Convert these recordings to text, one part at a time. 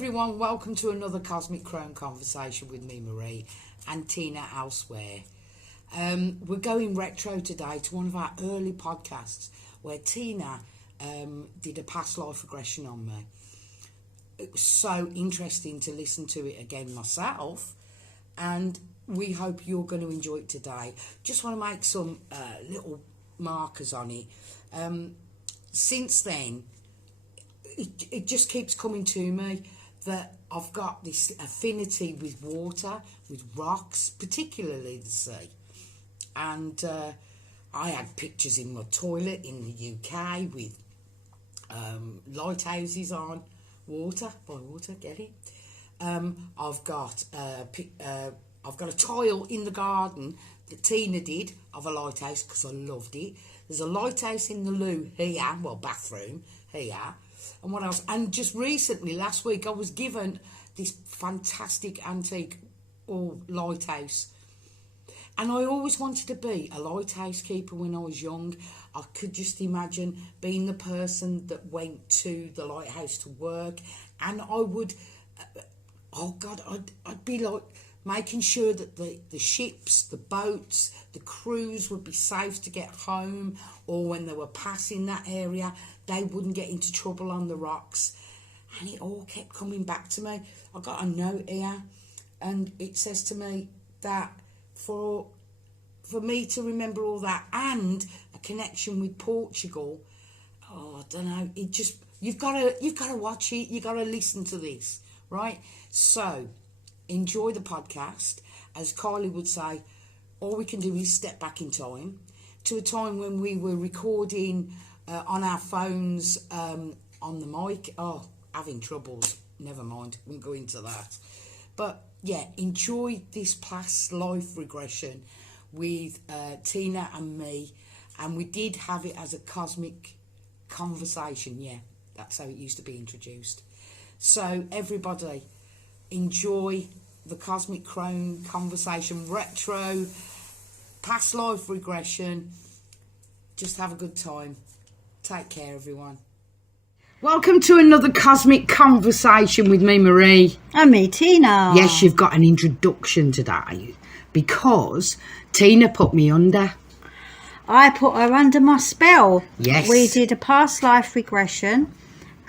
everyone, welcome to another Cosmic Crone conversation with me, Marie, and Tina elsewhere. We're going retro today to one of our early podcasts where Tina did a past life regression on me. It was so interesting to listen to it again myself, and we hope you're going to enjoy it today. Just want to make some little markers on it. Since then, it just keeps coming to me that I've got this affinity with water, with rocks, particularly the sea. And I had pictures in my toilet in the UK with lighthouses on water, by water, get it? I've got a tile in the garden that Tina did of a lighthouse because I loved it. There's a lighthouse in the loo here, well, bathroom here. And what else? And just recently, last week, I was given this fantastic antique lighthouse. And I always wanted to be a lighthouse keeper when I was young. I could just imagine being the person that went to the lighthouse to work. And I would, I'd be like making sure that the ships, the boats, the crews would be safe to get home, or when they were passing that area, they wouldn't get into trouble on the rocks. And it all kept coming back to me. I got a note here, and it says to me that for me to remember all that and a connection with Portugal, I don't know, it just, you've got to watch it, you've got to listen to this, right? So enjoy the podcast. As Kylie would say, all we can do is step back in time to a time when we were recording on our phones on the mic. Oh, having troubles. Never mind, won't go into that. But yeah, enjoy this past life regression with Tina and me. And we did have it as a cosmic conversation. Yeah, that's how it used to be introduced. So everybody, enjoy the Cosmic Crone conversation, retro, past life regression. Just have a good time. Take care, everyone. Welcome to another Cosmic Conversation with me, Marie. And me, Tina. Yes, you've got an introduction today because Tina put me under. I put her under my spell. Yes. We did a past life regression,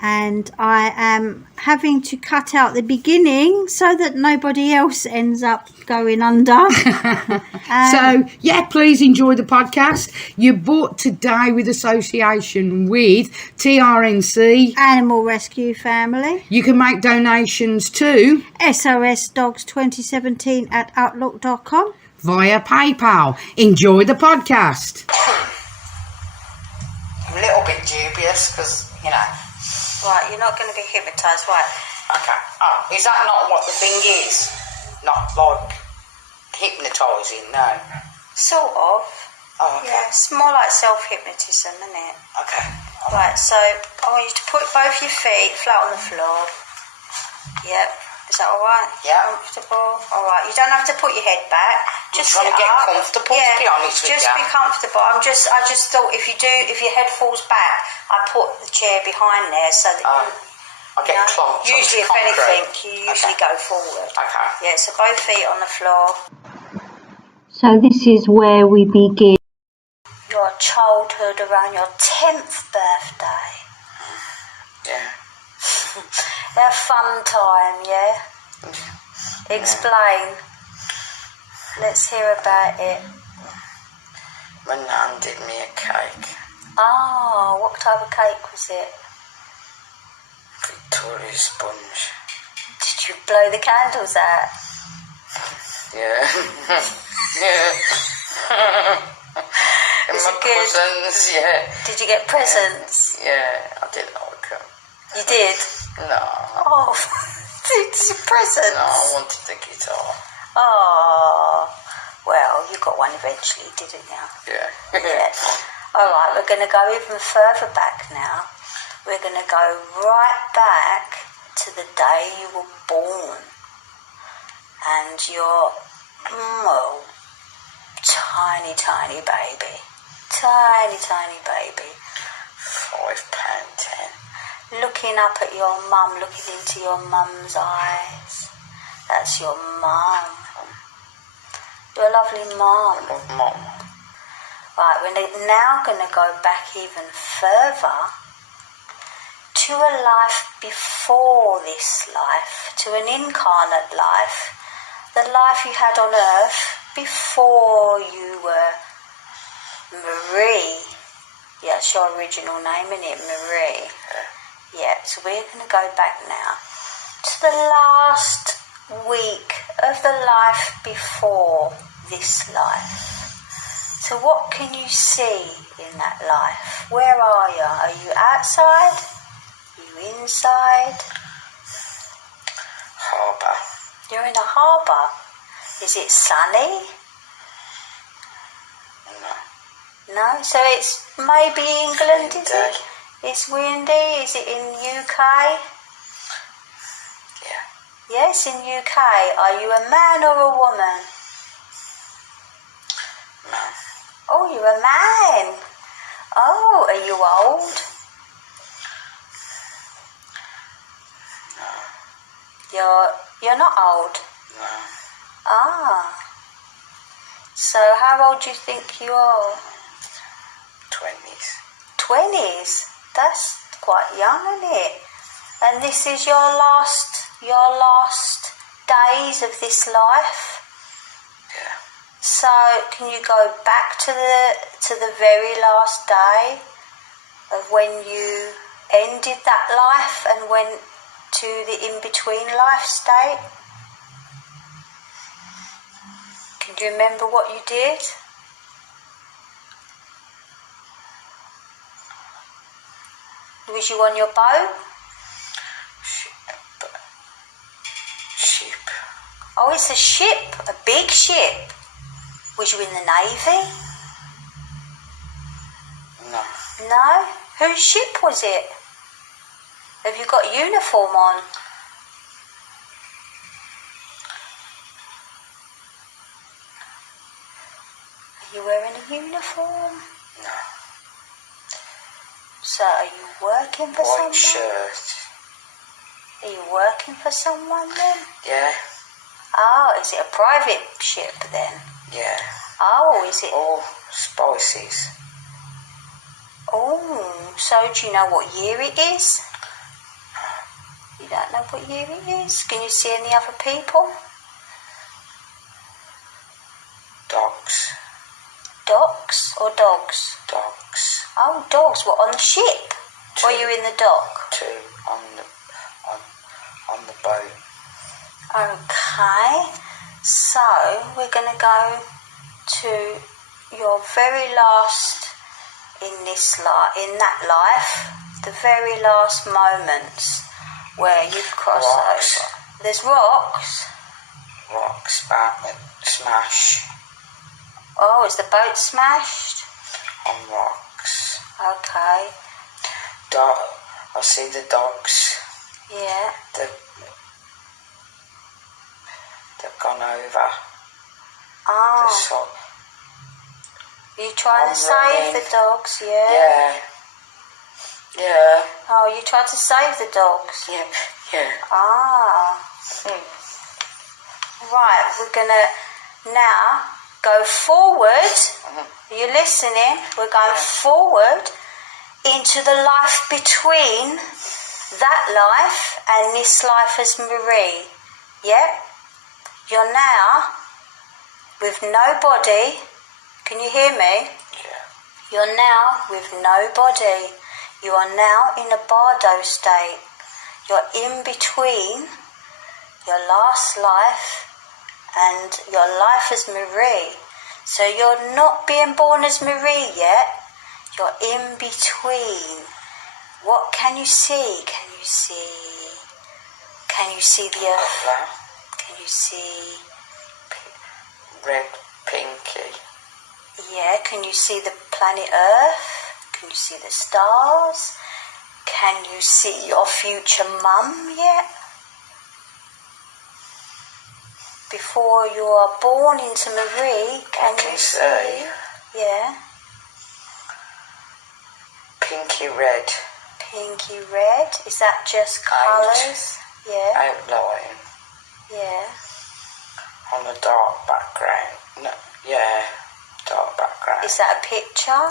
and I am having to cut out the beginning so that nobody else ends up going under. So, yeah, please enjoy the podcast. You're brought today with association with TRNC Animal Rescue Family. You can make donations to SOS Dogs 2017 at outlook.com via PayPal. Enjoy the podcast. I'm a little bit dubious because, you know. Right, you're not going to be hypnotised, right? Okay. Oh, is that not what the thing is? Not like hypnotising, no. Sort of. Oh, okay. Yeah, it's more like self-hypnotism, isn't it? Okay. Right, so I want you to put both your feet flat on the floor. Yep. Is that all right? Yeah. Comfortable? All right. You don't have to put your head back. Just I'm trying to sit get up. comfortable, to be honest with just you. be comfortable. I just thought if your head falls back, I put the chair behind there so that I get clonked. Usually, if anything, you usually go forward. Okay. Yeah. So both feet on the floor. So this is where we begin. Your childhood around your 10th birthday. Yeah. That fun time, yeah? Explain. Let's hear about it. My nan did me a cake. Oh, what type of cake was it? Victoria sponge. Did you blow the candles out? Yeah. Yeah. And Was my it good? cousins, yeah. Did you get presents? Yeah, I did like them. You did? No. Oh, did you presents? No, I wanted the guitar. Oh, well, you got one eventually, didn't you? Yeah. Yeah. All right, we're going to go even further back now. We're going to go right back to the day you were born. And you're, tiny, tiny baby. Tiny, tiny baby. £5.10. looking up at your mum, looking into your mum's eyes. That's your mum. Your lovely mum. I love Mum. Right, we're now going to go back even further to a life before this life, to an incarnate life, the life you had on earth before you were Marie. Yeah, it's your original name, isn't it, Marie? Yeah, so we're going to go back now to the last week of the life before this life. So what can you see in that life? Where are you? Are you outside? Are you inside? Harbour. You're in a harbour. Is it sunny? No. No? So it's maybe England, is Windy. it? It's windy. Is it in UK? Yeah. Yes, in UK. Are you a man or a woman? Man. Oh, you're a man. Oh, are you old? No. You're not old. No. Ah. So how old do you think you are? 20s. 20s. That's quite young, isn't it? And this is your last days of this life. Yeah. So can you go back to the very last day of when you ended that life and went to the in-between life state? Can you remember what you did? Was you on your boat? Ship. Oh, it's a ship, a big ship. Was you in the Navy? No. No? Whose ship was it? Have you got uniform on? Are you wearing a uniform? No. So are you working for someone? White shirt. Are you working for someone then? Yeah. Oh, is it a private ship then? Yeah. Oh, is it? All spices. Oh, so do you know what year it is? You don't know what year it is? Can you see any other people? Dogs. Dogs or dogs? Dogs. Oh, dogs. What, on the ship? Or are you in the dock? 2 on the boat. Okay. So we're going to go to your very last in that life, the very last moments where you've crossed Rocks. over. There's rocks. Rocks. Smash. Oh, is the boat smashed? On rocks. Okay. I see the dogs. Yeah. They've gone over. Oh. The shop. Are you trying I'm to save running. the dogs? Yeah. Yeah. Yeah. Oh, you tried to save the dogs? Yeah. Yeah. Ah. Right, we're going to now go forward. Are you listening? We're going forward into the life between that life and this life as Marie. Yeah? You're now with nobody. Can you hear me? Yeah. You're now with nobody. You are now in a bardo state. You're in between your last life and your life as Marie. So you're not being born as Marie yet. You're in between. What can you see? Can you see the earth? Colour. Can you see? Red, pinky. Yeah, can you see the planet Earth? Can you see the stars? Can you see your future mum yet? Before you are born into Marie, can you see? Yeah. Pinky red. pinky red. Is that just colours? Yeah. Outline. Yeah. On a dark background. No, yeah, dark background. Is that a picture?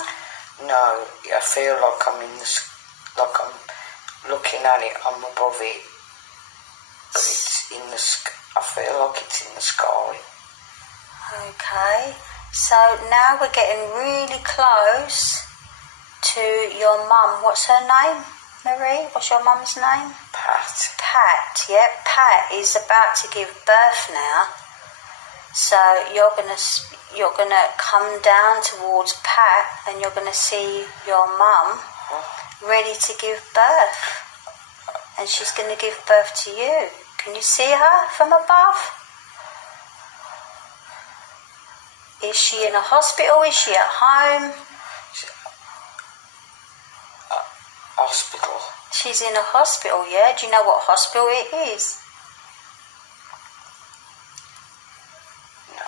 No, I feel like I'm like I'm looking at it. I'm above it, but it's in the I feel like it's in the sky. Okay. So now we're getting really close to your mum. What's her name, Marie? What's your mum's name? Pat. Pat. Yep. Pat is about to give birth now. So you're gonna come down towards Pat, and you're gonna see your mum ready to give birth, and she's gonna give birth to you. Can you see her from above? Is she in a hospital? Is she at home? Hospital. She's in a hospital, yeah? Do you know what hospital it is? No.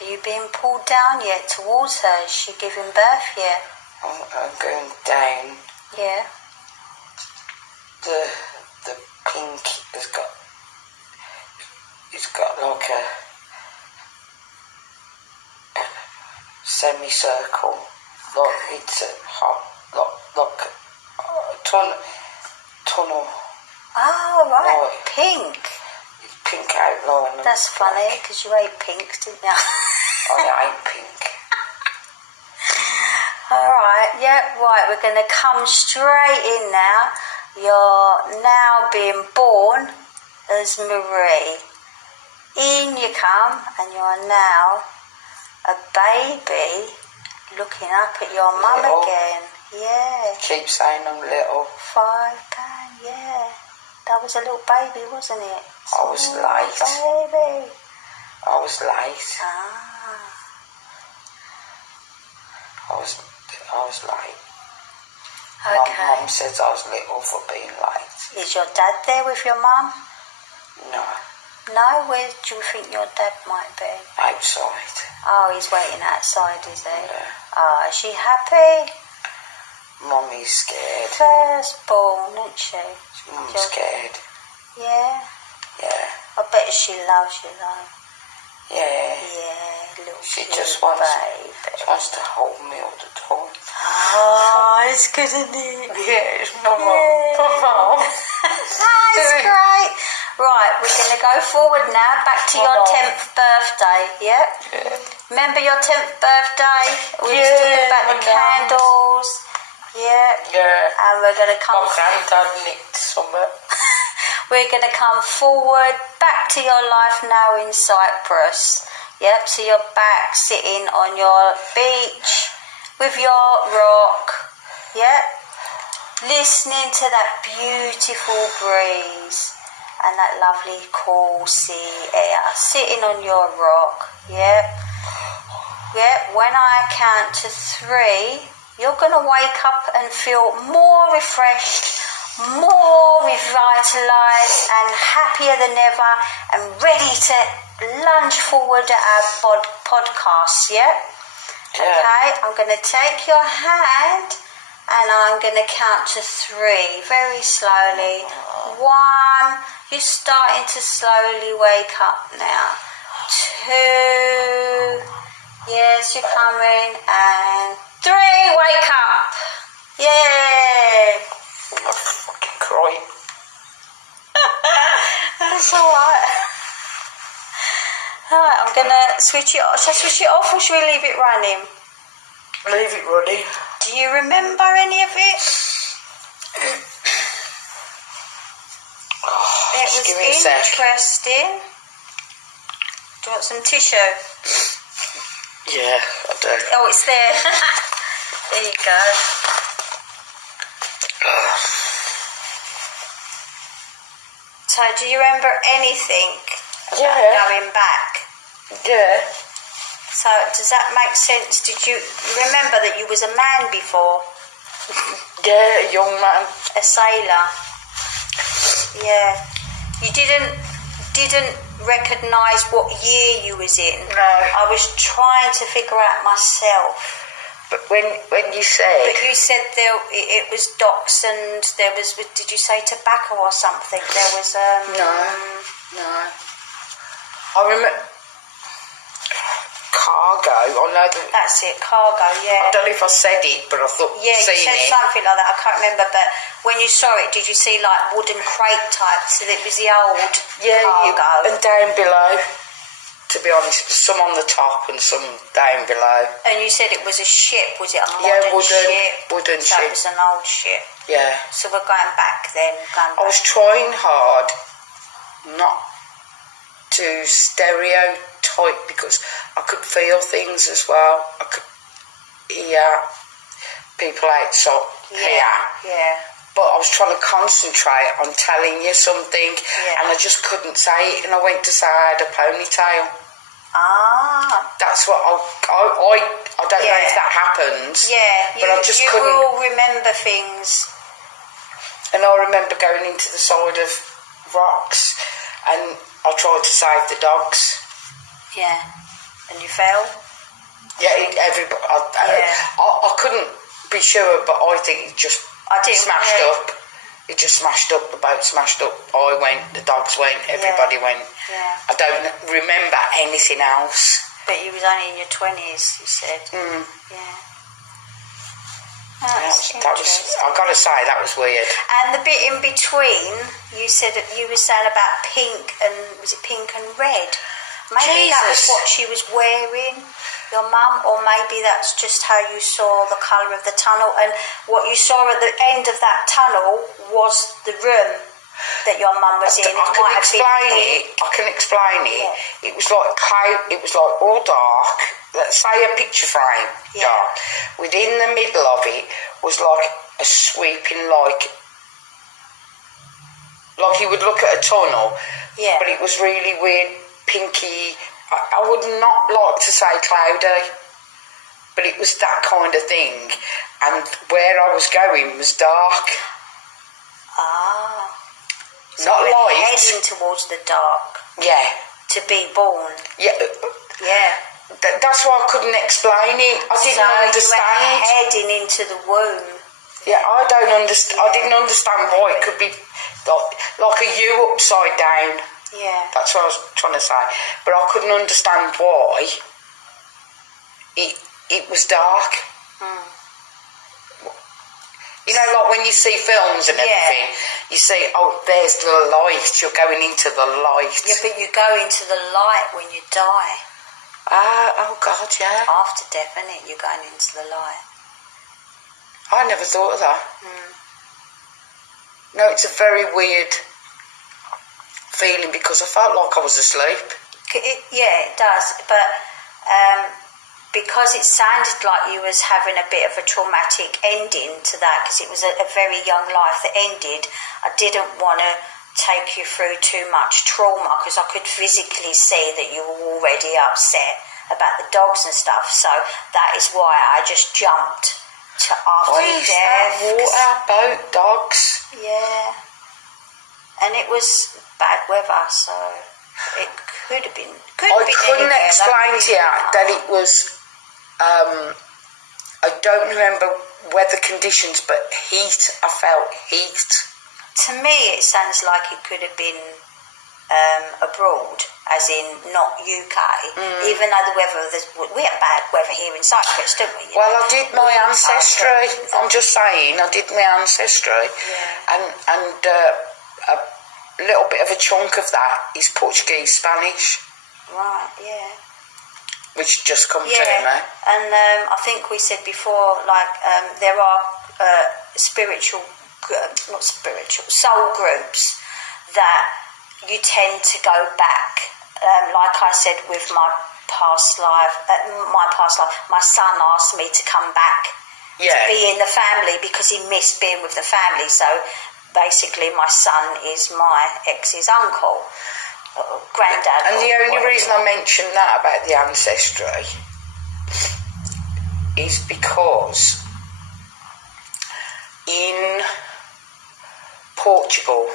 Are you being pulled down yet towards her? Is she giving birth yet? I'm going down. Yeah. The pink has got. It's got like a semicircle. Like it's a hot, like a tunnel. Oh, right. Right. Pink. It's pink outline. That's funny, because you ate pink, didn't you? I ate pink. All right, yeah, right. We're going to come straight in now. You're now being born as Marie. In you come, and you're now a baby looking up at your mum Little. again. Yeah. Keep saying I'm little. 5 pound, yeah. That was a little baby, wasn't it? I was late. Baby. I was late. Ah. I was late. Okay. My mum says I was little for being late. Is your dad there with your mum? No, No? Where do you think your dad might be? outside. Oh, he's waiting outside, is he? Yeah. Oh, is she happy? Mummy's scared. Firstborn, isn't she? Mum's Your- scared. Yeah? Yeah. I bet she loves you, though. Yeah. Yeah, little She cute just wants baby. to hold me all the time. Oh, it's good, isn't it? Yeah, it's Mama. Yeah. Mama. That's great. Right, we're going to go forward now, back to your 10th birthday, yeah? Yeah. Remember your 10th birthday? We was talking about the candles. Yeah. Yeah. And we're going to come... My granddad nicked something. We're going to come forward, back to your life now in Cyprus. Yep, so you're back sitting on your beach with your rock. Yep. Listening to that beautiful breeze and that lovely cool sea air. Sitting on your rock. Yep. Yep, when I count to 3, you're going to wake up and feel more refreshed, more revitalised and happier than ever and ready to lunge forward at our podcast, yeah? Okay, I'm going to take your hand and I'm going to count to 3 very slowly. 1, you're starting to slowly wake up now. 2, yes, you're coming, and 3, wake up. Yay! I'm fucking crying. That's alright. Alright, I'm gonna switch it off. Shall I switch it off or should we leave it running? Leave it running. Do you remember any of it? It was give me a sec. interesting. Do you want some tissue? Yeah, I do. Oh, it's there. There you go. So, do you remember anything about going back? Yeah. So, does that make sense? Did you remember that you was a man before? Yeah, a young man. A sailor? Yeah. You didn't recognise what year you was in? No. I was trying to figure out myself. But when you said... But you said it was docks and there was... Did you say tobacco or something? There was... No. I remember... Cargo, I know that... That's it, cargo, yeah. I don't know if I said it, but I thought... Yeah, you said something like that, I can't remember, but when you saw it, did you see like wooden crate type, so it was the old cargo? And down below, to be honest, some on the top and some down below. And you said it was a ship, was it a modern ship? Wooden so ship. It was an old ship. Yeah. So we're going back then. I was trying hard not to stereotype because I could feel things as well. I could hear people outside here. Yeah. But I was trying to concentrate on telling you something and I just couldn't say it, and I went to say I had a ponytail. Ah. That's what I don't know if that happens. Yeah, but I just couldn't. You will remember things. And I remember going into the side of rocks and I tried to save the dogs. Yeah. And you fell? Yeah, I couldn't be sure, but I think it just smashed up. It just smashed up, the boat smashed up. I went, the dogs went, everybody went. Yeah. I don't remember anything else. But you was only in your 20s, you said. Yeah. That was, I've got to say, that was weird. And the bit in between, you said that you were saying about pink and, was it pink and red? Maybe that was what she was wearing, your mum, or maybe that's just how you saw the colour of the tunnel, and what you saw at the end of that tunnel was the room that your mum was in. I can explain it. Yeah. It was like all dark. Let's say a picture frame, dark. Within the middle of it was like a sweeping, like you would look at a tunnel. Yeah. But it was really weird, pinky. I would not like to say cloudy, but it was that kind of thing. And where I was going was dark. Ah. So not light. Heading towards the dark. Yeah. To be born. Yeah. Yeah. That's why I couldn't explain it. I didn't understand. You were heading into the womb. Yeah, I don't understand. I didn't understand why it could be like a U upside down. Yeah. That's what I was trying to say. But I couldn't understand why it was dark. You know, like when you see films and everything, you see, oh, there's the light, you're going into the light. Yeah, but you go into the light when you die. Oh God, yeah. After death, isn't it? You're going into the light. I never thought of that. No, it's a very weird feeling because I felt like I was asleep. Yeah, it does, but because it sounded like you was having a bit of a traumatic ending to that, because it was a very young life that ended, I didn't want to take you through too much trauma because I could physically see that you were already upset about the dogs and stuff, so that is why I just jumped to after death. Water, boat, dogs. Yeah. And it was bad weather, so it could have been. I couldn't explain to you that it was. I don't remember weather conditions, but heat. I felt heat. To me, it sounds like it could have been abroad, as in not UK. Even though the weather, we have bad weather here in Cyprus, don't we? Well, I did my ancestry. I'm just saying, I did my ancestry, and a little bit of a chunk of that is Portuguese, Spanish. Right. Yeah. Which just come to me. And I think we said before, like there are soul groups that you tend to go back. Like I said with my past life, my son asked me to come back to be in the family because he missed being with the family. So basically, my son is my ex's uncle. Granddad. And the only reason I mentioned that about the ancestry is because in Portugal,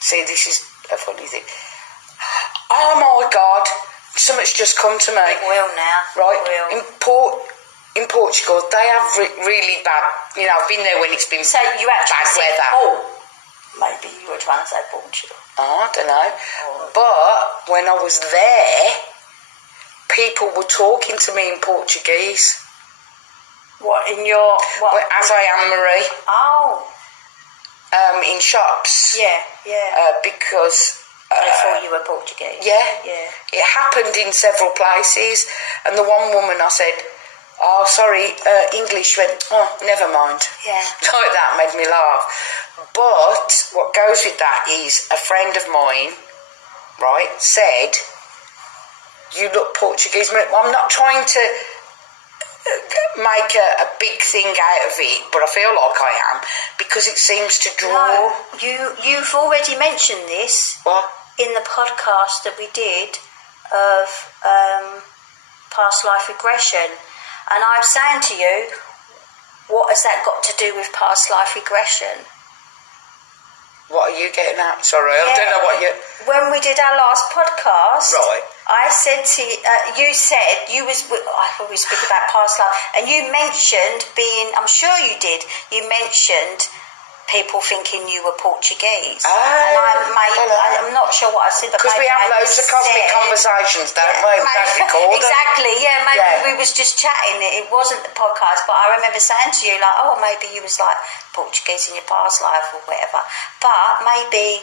see, this is a funny thing. Oh my God, something's just come to me. It will now. Right, it will. in Portugal, they have really bad, you know, I've been there when it's been So you actually bad said weather. Paul. Maybe you were trying to say Portugal. Oh, I don't know. But when I was there, people were talking to me in Portuguese. What, in your... What? Well, as I am, Marie. Oh. In shops. Yeah. Because... I thought you were Portuguese. Yeah. Yeah. It happened in several places. And the one woman I said, oh, sorry, English, went, oh, never mind. Yeah. Like that made me laugh. But what goes with that is a friend of mine, right, said, you look Portuguese. I'm not trying to make a big thing out of it, but I feel like I am, because it seems to draw... No, you've already mentioned this. What? In the podcast that we did of past life regression. And I'm saying to you, what has that got to do with past life regression? What are you getting at? Sorry, I don't know what you... When we did our last podcast, right, I said to you said you was... I thought we speak about past life, and you mentioned being... I'm sure you did. You mentioned people thinking you were Portuguese. And I'm not sure what I said. Because we have loads of cosmic conversations, don't we? We don't record them. Exactly, yeah. Maybe we was just chatting. It wasn't the podcast, but I remember saying to you, like, oh, maybe you was like Portuguese in your past life or whatever. But maybe,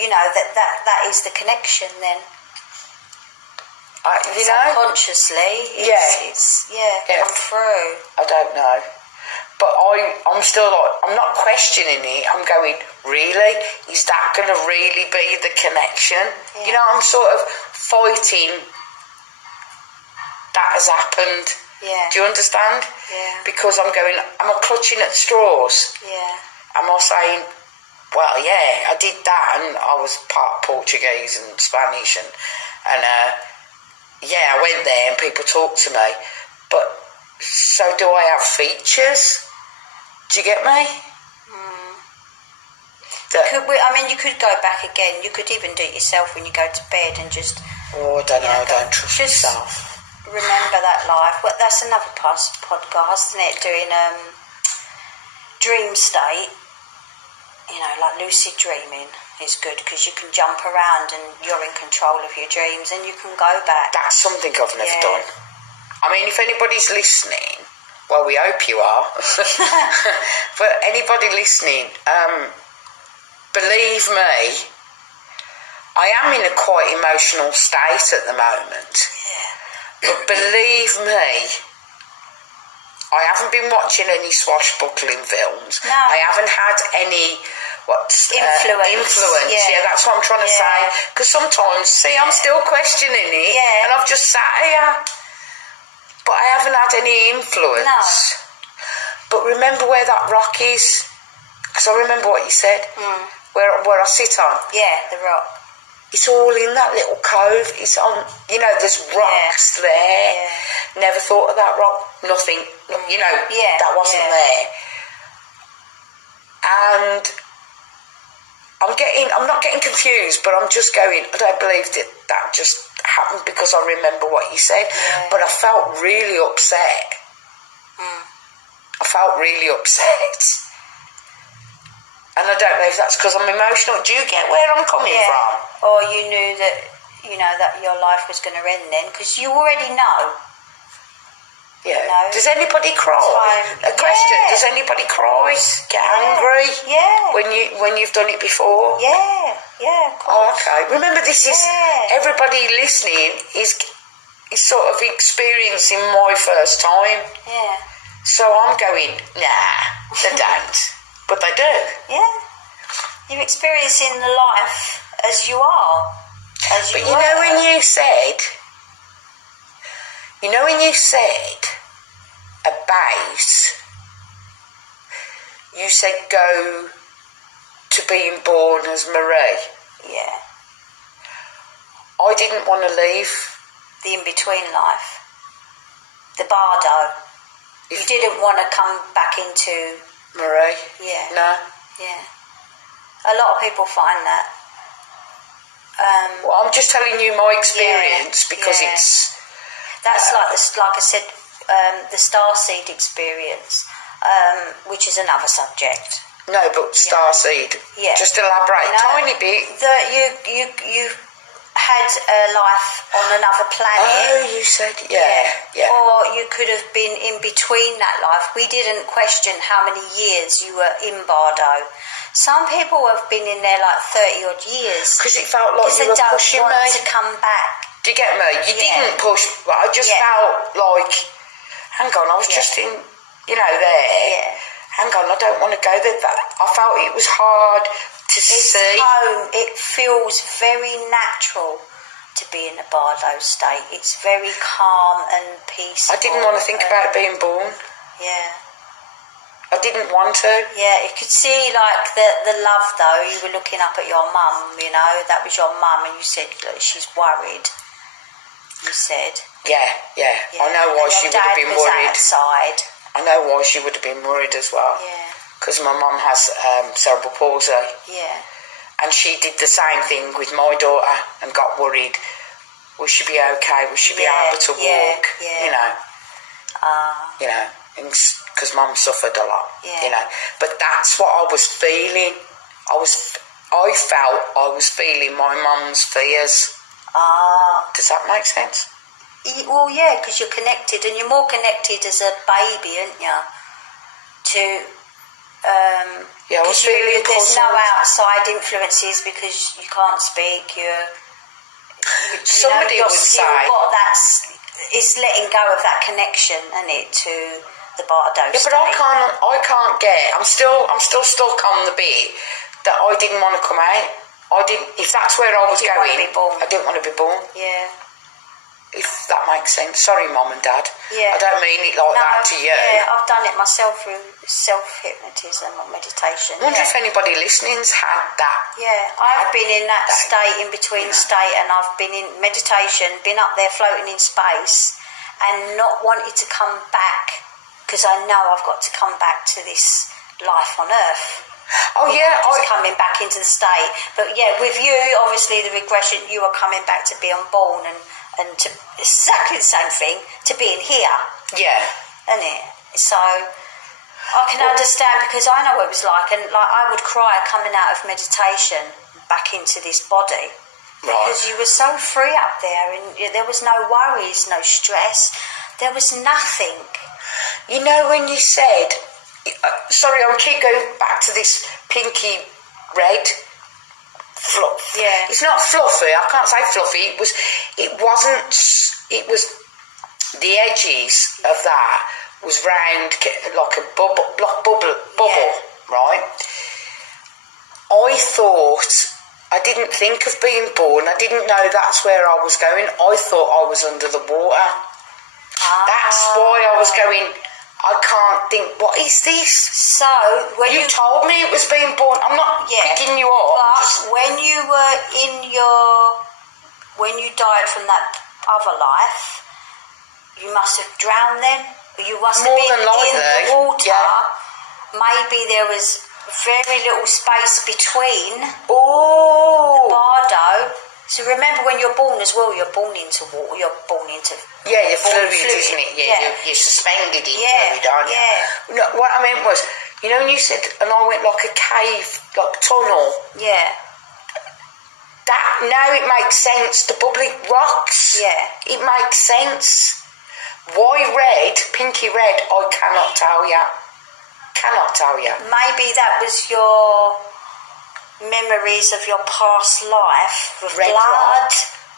you know, that is the connection then. You know? Subconsciously, it's come through. I don't know. But I'm still like, I'm not questioning it. I'm going, really? Is that going to really be the connection? Yeah. You know, I'm sort of fighting that has happened. Yeah. Do you understand? Yeah. Because I'm going, am I clutching at straws? Yeah. Am I saying, well, yeah, I did that and I was part Portuguese and Spanish and yeah, I went there and people talked to me. But so do I have features? Do you get me? You could go back again. You could even do it yourself when you go to bed and just... Oh, I don't know. I don't trust myself. Remember that life. Well, that's another podcast, isn't it? Doing dream state. You know, like lucid dreaming is good because you can jump around and you're in control of your dreams and you can go back. That's something I've never done. I mean, if anybody's listening, well, we hope you are. But anybody listening, believe me, I am in a quite emotional state at the moment. Yeah. But believe me, I haven't been watching any swashbuckling films. No. I haven't had any influence. Yeah, that's what I'm trying to say. Because sometimes, I'm still questioning it, and I've just sat here. But I haven't had any influence. No. But remember where that rock is? Because I remember what you said. Where I sit on. Yeah, the rock. It's all in that little cove. It's on, you know, there's rocks there. Yeah. Never thought of that rock. Nothing, you know, that wasn't there. And I'm not getting confused, but I'm just going, I don't believe that just happened because I remember what you said. Yeah. But I felt really upset. I felt really upset. And I don't know if that's because I'm emotional. Do you get where I'm coming from? Or you knew that, you know, that your life was going to end then, because you already know. Yeah. You know, does anybody cry? A question. Does anybody cry? Get angry? Yeah. When you've done it before? Yeah. Yeah. Oh, okay. Remember, this is everybody listening is sort of experiencing my first time. Yeah. So I'm going, nah, they don't. But they do. Yeah. You're experiencing the life as you are. But you know when you said about, you said go to being born as Marie. Yeah. I didn't want to leave. The in-between life. The bardo. You didn't want to come back into... Marie? Yeah. No? Yeah. A lot of people find that. Well, I'm just telling you my experience because it's... That's like I said, the starseed experience, which is another subject. No, but starseed. Yeah. Just elaborate a tiny bit. That you had a life on another planet. Oh, you said, yeah. Or you could have been in between that life. We didn't question how many years you were in Bardo. Some people have been in there like 30 odd years. Because it felt like you were pushing me. Because they don't want to come back. Do you get me? You didn't push, but I just felt like, hang on, I was just in, there. Yeah. Hang on, I don't want to go there. I felt it was hard to see. It's home. It feels very natural to be in a Bardo state. It's very calm and peaceful. I didn't want to think about being born. Yeah. I didn't want to. Yeah, you could see like the love though. You were looking up at your mum, that was your mum, and you said, look, she's worried. You said. Yeah. I know why she would have been worried. Outside. I know why she would have been worried as well. Yeah. Because my mum has cerebral palsy. Yeah. And she did the same thing with my daughter and got worried. Will she be okay? Will she be able to walk? Yeah. Because mum suffered a lot. Yeah. But that's what I was feeling. I felt I was feeling my mum's fears. Does that make sense? Well, yeah, because you're connected, and you're more connected as a baby, aren't you? I was feeling there's puzzled. no outside influences because you can't speak. Somebody would say. It's letting go of that connection, isn't it, to the Bardo Yeah, state. but I can't get. I'm still stuck on the bit that I didn't want to come out. I didn't. If that's where I was going, I didn't want to be born. Yeah. If that makes sense. Sorry, Mum and Dad. Yeah. I don't mean it like that to you. Yeah, I've done it myself through self-hypnotism or meditation. I wonder if anybody listening's had that. Yeah, I've been in that state, in between state, and I've been in meditation, been up there floating in space, and not wanted to come back because I know I've got to come back to this life on Earth. Oh yeah, just coming back into the state. But yeah, with you, obviously the regression, you are coming back to being born and to exactly the same thing to being here. Yeah, isn't it? So I can understand, because I know what it was like, and like I would cry coming out of meditation back into this body. Right. Because you were so free up there, and there was no worries, no stress, there was nothing. You know, when you said, sorry, I'll keep going back to this pinky red fluff. Yeah. It's not fluffy. I can't say fluffy. It was the edges of that was round like a bubble, right? I thought, I didn't think of being born. I didn't know that's where I was going. I thought I was under the water. That's why I was going, I can't think, what is this? So, when you told me it was being born. I'm not picking you up. But when you were when you died from that other life, you must have drowned then. You must have been in the water. Yeah. Maybe there was very little space between the Bardo. So remember, when you're born as well, you're born into water. You're born into you're fluid, isn't it? You're suspended in fluid, aren't you? Yeah. No, what I meant was, when you said, and I went like a cave, like a tunnel. Yeah. That now it makes sense. The bubbly rocks. Yeah. It makes sense. Why red, pinky red? I cannot tell you. Cannot tell you. Maybe that was your memories of your past life with red blood.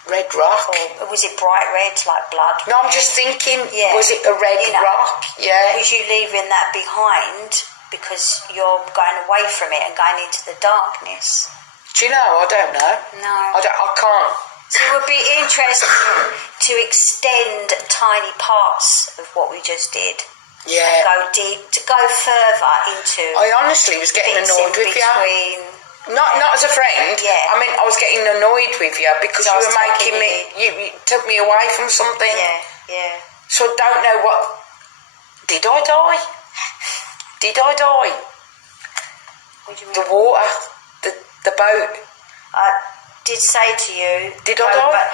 Red rock. Or was it bright red like blood? No, I'm just thinking, was it a red rock? Yeah. Was you leaving that behind because you're going away from it and going into the darkness? Do you know? I don't know. No. I can't. So it would be interesting to extend tiny parts of what we just did. Yeah. And go deep, to go further into. I honestly was getting annoyed with you. Not as a friend. Yeah. I mean, I was getting annoyed with you because you were making me. You took me away from something. Yeah. So I don't know what. Did I die? Did I die? What do you mean? The water, the boat. I did say to you. Did I die?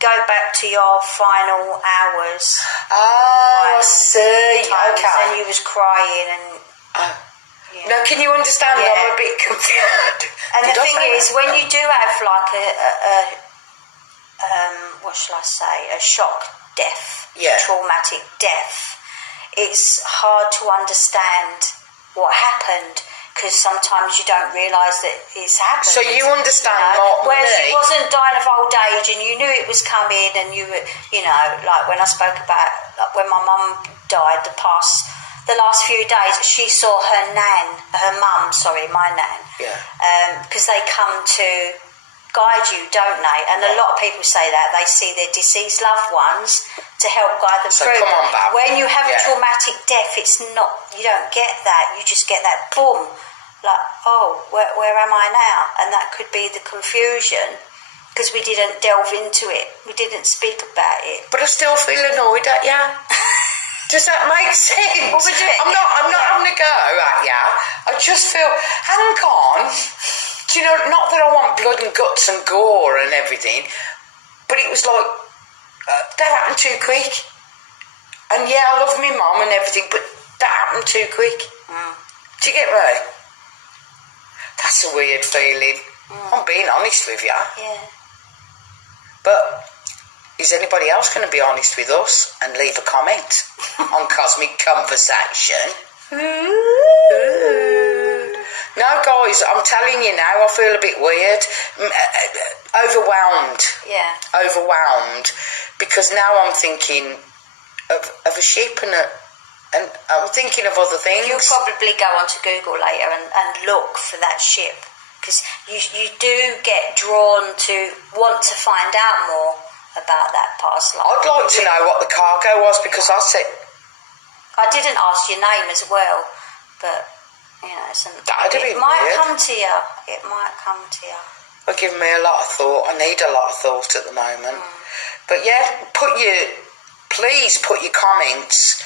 go back to your final hours. Oh, I see. Times, Okay. and you was crying and... No, can you understand? Yeah. I'm a bit confused. And the thing is, when you do have like what shall I say, a shock death, traumatic death, it's hard to understand what happened because sometimes you don't realise that it's happened. So you understand more Whereas me. you wasn't dying of old age and you knew it was coming and you were, like when I spoke about like when my mum died, the last few days, she saw my nan, because they come to guide you, don't they? And a lot of people say that they see their deceased loved ones to help guide them through. Come on, Bab. When you have a traumatic death, it's not, you don't get that. You just get that boom, like, oh, where am I now? And that could be the confusion because we didn't delve into it. We didn't speak about it. But I still feel annoyed at you. Does that make sense? Well, I'm not having a go at you. I just feel, hang on. Do you know, not that I want blood and guts and gore and everything, but it was like, that happened too quick. And yeah, I love my mum and everything, but that happened too quick. Do you get me? That's a weird feeling. I'm being honest with you. Yeah. But is anybody else going to be honest with us and leave a comment on Cosmic Conversation? No, guys, I'm telling you now, I feel a bit weird. Overwhelmed. Yeah. Overwhelmed. Because now I'm thinking of a ship and I'm thinking of other things. You'll probably go onto Google later and look for that ship because you do get drawn to want to find out more about that past life. I'd like to know what the cargo was because I said... I didn't ask your name as well, but, it might weird. come to you. It might come to you. It'll give me a lot of thought. I need a lot of thought at the moment. But yeah, please put your comments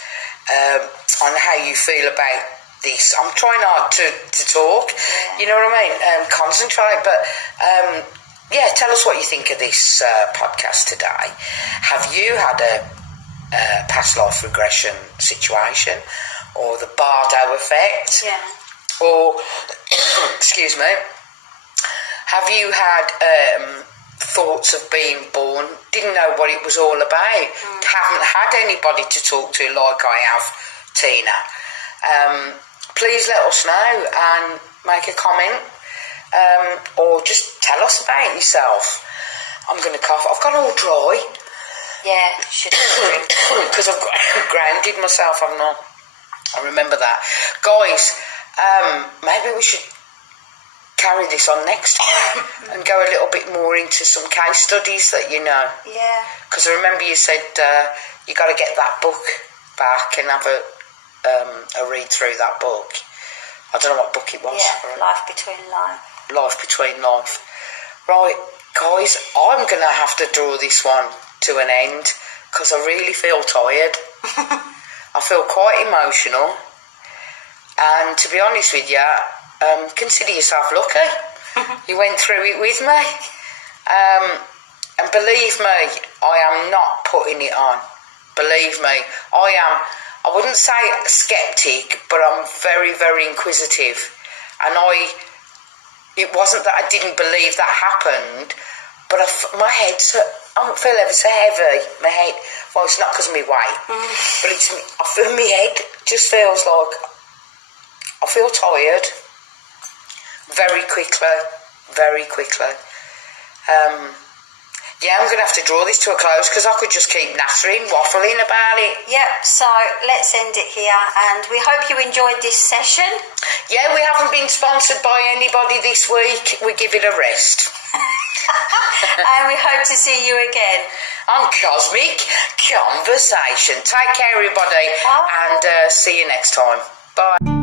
on how you feel about this. I'm trying hard to talk, you know what I mean? Concentrate, but... tell us what you think of this podcast today. Have you had a past life regression situation or the Bardo effect? Yeah. Or, excuse me, have you had thoughts of being born, didn't know what it was all about, haven't had anybody to talk to like I have, Tina? Please let us know and make a comment. Or just tell us about yourself. I'm going to cough. I've gone all dry. Yeah, should because I've grounded myself, haven't I? I remember that. Guys, maybe we should carry this on next time and go a little bit more into some case studies that you know. Yeah. Because I remember you said you got to get that book back and have a read through that book. I don't know what book it was. Yeah, Life Between Life. Life Between Life. Right, guys, I'm going to have to draw this one to an end because I really feel tired. I feel quite emotional. And to be honest with you, consider yourself lucky. You went through it with me. And believe me, I am not putting it on. Believe me, I wouldn't say sceptic, but I'm very, very inquisitive. And it wasn't that I didn't believe that happened, but my head's, I feel ever so heavy, my head. Well, it's not because of my weight, but I feel my head just feels like, I feel tired very quickly. I'm going to have to draw this to a close because I could just keep nattering, waffling about it. Yep, so let's end it here and we hope you enjoyed this session. Yeah, we haven't been sponsored by anybody this week. We give it a rest. And we hope to see you again on Cosmic Conversation. Take care, everybody, and see you next time. Bye.